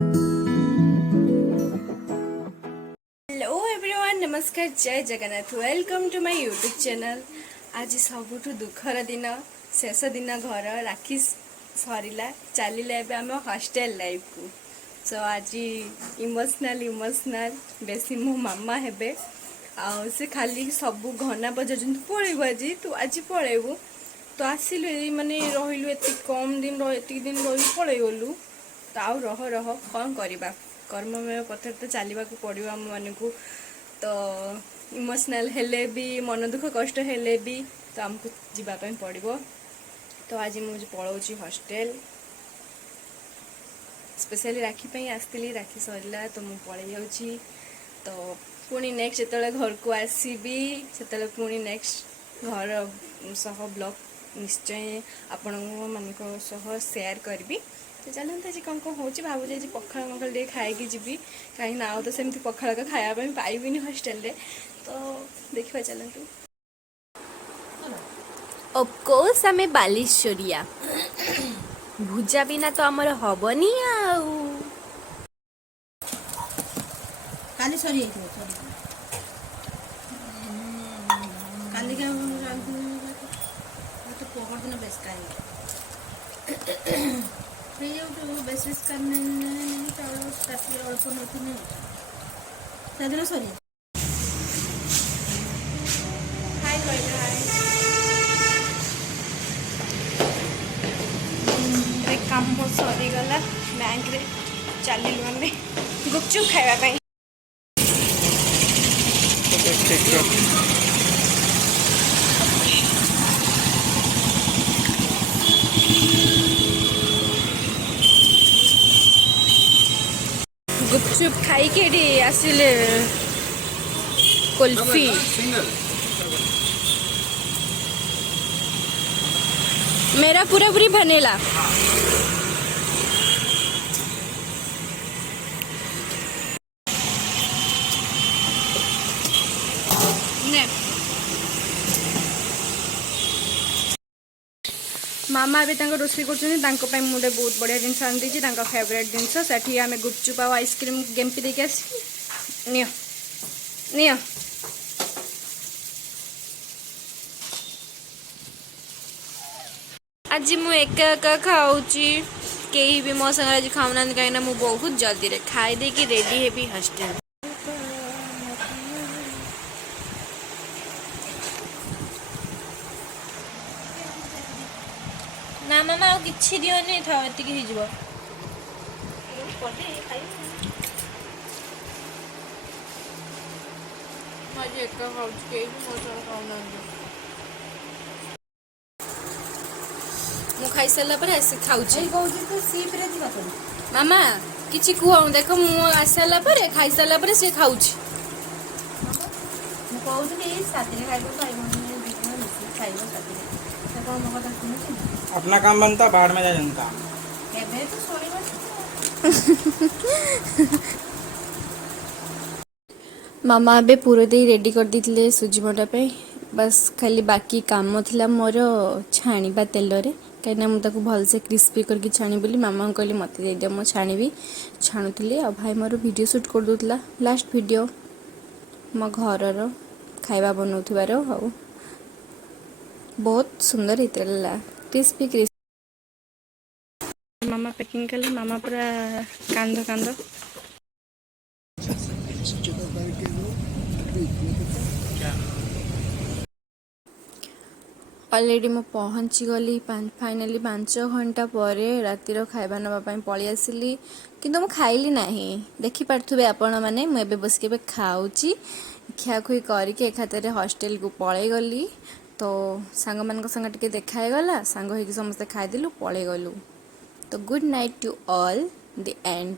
Hello everyone, नमस्कार, जय Jagannath. Welcome to my YouTube channel. आज सबुठ दुखर दिन, शेष दिन घर राखी सरला चलला आम हॉस्टल लाइफ को। सो आज इमोशनाल बेसी मो मामा हेबे आ से खाली सब घना बजाउं पलैबू आज तू आज पलैबू तो आसिलु माने रहिलु एत कम दिन एतिक दिन रही पलैगलु तो आउ रह कौन करवा कर्ममय पथ तो चलने को पड़ो आम मान को। तो इमोशनाल हेले भी मन दुख कष्ट हेले भी तो आमको जीवाई पड़ो। तो आज मुझे पलाऊँगी हॉस्टल स्पेशली राखी आसती राखी सरला तो मुझे पलि जाऊँगी। तो पुणी नेक्स्ट जो घर को आसबि से पुणी नेक्स्ट घर सह ब्लॉग निश्चय आपण मान सेयार करी। तो चलते आज कौन कौन हो भावुँ आज पखाड़ मखाड़ टे खाई जी कहीं आउ तो सेमती पखाड़ खायापी पाइबिनी हॉस्टल रे। तो देखा चलतु। ऑफकोर्स आमे बालेश्वरिया भुजा बिना तो आमर हबनी आउ काली सरी काली तो पहर दिन बेस बेस करने चाउल अल्प नहीं सेदिन सरी काम सरीगला बैंक रे चलिलु आम गुपचुप खावाई। गुपचुप खाई के आसिले कुल्फी मेरा पूरा पूरी वनीला मामा भी रोषे कर मुझे बहुत बढ़िया जिन आनी फेवरेट जिनस से आम गुपचुप आइसक्रीम गेम्पी देके आस आज मु एक खाऊची कहीं भी मो संग आज खाऊना कहीं मुझे बहुत जल्दी रे खाई दे कि रेडी हेबी हॉस्टल। ना मामा आ कि दिवनी था एतिक हो खाई सारा पर खाऊ मामा किसी कह देख मु आस सारा पर खाई सारा पर सी खाऊ अपना काम बनता बाहर में जा जनता मामा ए पूरा दे रेडी कर देते सुजी बटा पे बस खाली बाकी काम थिला मोर छाणीबा तेल रे कहीं मुझे भलसे क्रिस्पी करके छाणी बोली मामा कहली मत दे दियो मु छाणी छाणुली आ भाई मोर वीडियो शूट कर दूला लास्ट वीडियो मो घर खाइबा बनाउथिबार हाउ बहुत सुंदर होता क्रिस्पी क्रिस्पी। मामा पैकिंग कले मामा पूरा कांद कांद अलरेडी मु पहुँची गली फाइनाली 5 घंटा पर रातिर खाइबा नापी पलि आसली किंतु मु खाइली नहीं देखी पारे आपण मैंने मुझे बस के खाऊची खियाखुई करके एकाथरे हॉस्टल को पलि गली। तो सांग मान संग टिके देखागला सांग हो समस्ते खाईदेलु पलि गलु। तो good night to all the and.